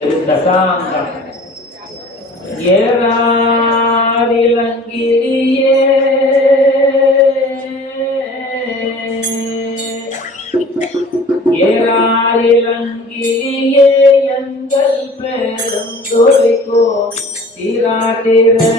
தசாங்கம் ஏறாரிலங்கிரியே ஏறாரிலங்கிரியே எங்கள் பெருந்துரைக்கோ திராட்டிரணாமம்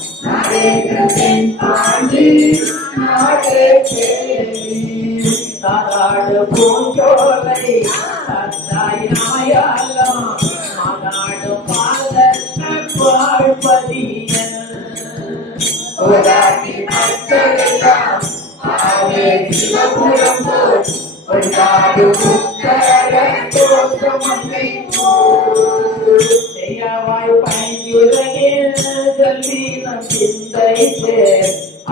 தாராடு பூஞ்சோலை தத்தாய் நாயாலம் மகாடு பால வாழ்பதிய ஓடாட்டி மக்களெல்லாம் ஆவே சிவபுரம் போல் கொண்டாடு தோற்றமன்னை போல் சொல்லி நம் சிந்தைத்து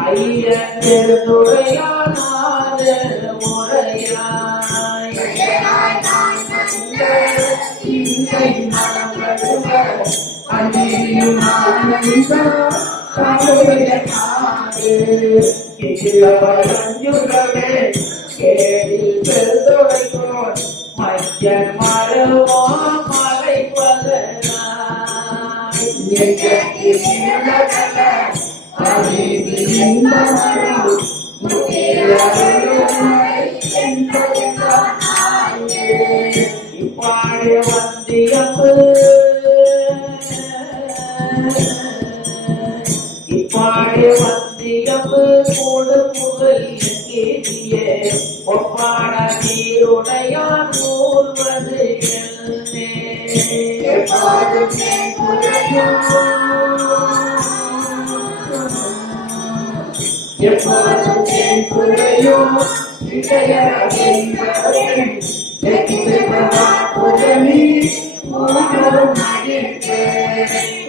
ஐயன் திருத்துறையானாத முறையாய் கேடில் பெருந்துரைக்கோன் மஞ்சள் மரவோ இப்பாடு வந்தியப்பு கூடு புகழ் கேட்டிய ஒப்பாட நீருடையான் ஊர்வது எப்போதும் என் குறையோ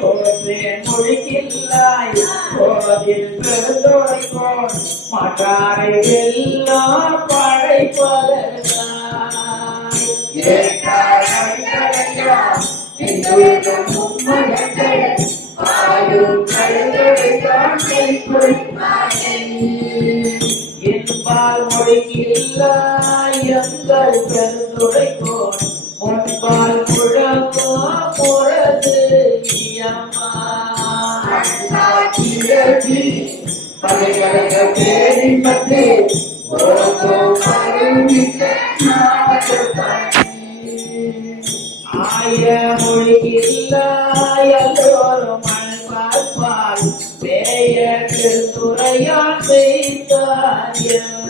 தோன்றேன் மொழிக்கில்லாய் கோதில் பெருந்தோடைக்கோன் மாற்றாரை எல்லாம் படைப்பதனாய் என்பால் மொழிக்கில்லாய் எங்கள் பெருந்துரைக்கோன் முன்பால் முழங்கோ பொறது இயமா ஆய மொழியில்லாய் எல்லோரும் மண் பார்ப்பால் பேய திருத்துறையான் செய்தாரியன்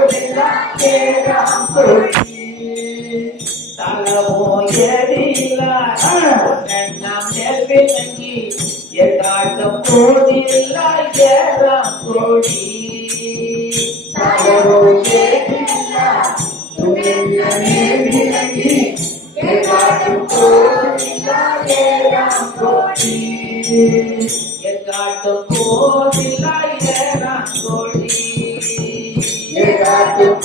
எக்காட்டும் போதில்லா கோடி எக்காட்டும் போதில்லா ஏறாம் கோடி. எக்காட்டும்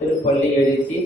திருப்பள்ளி எழுச்சி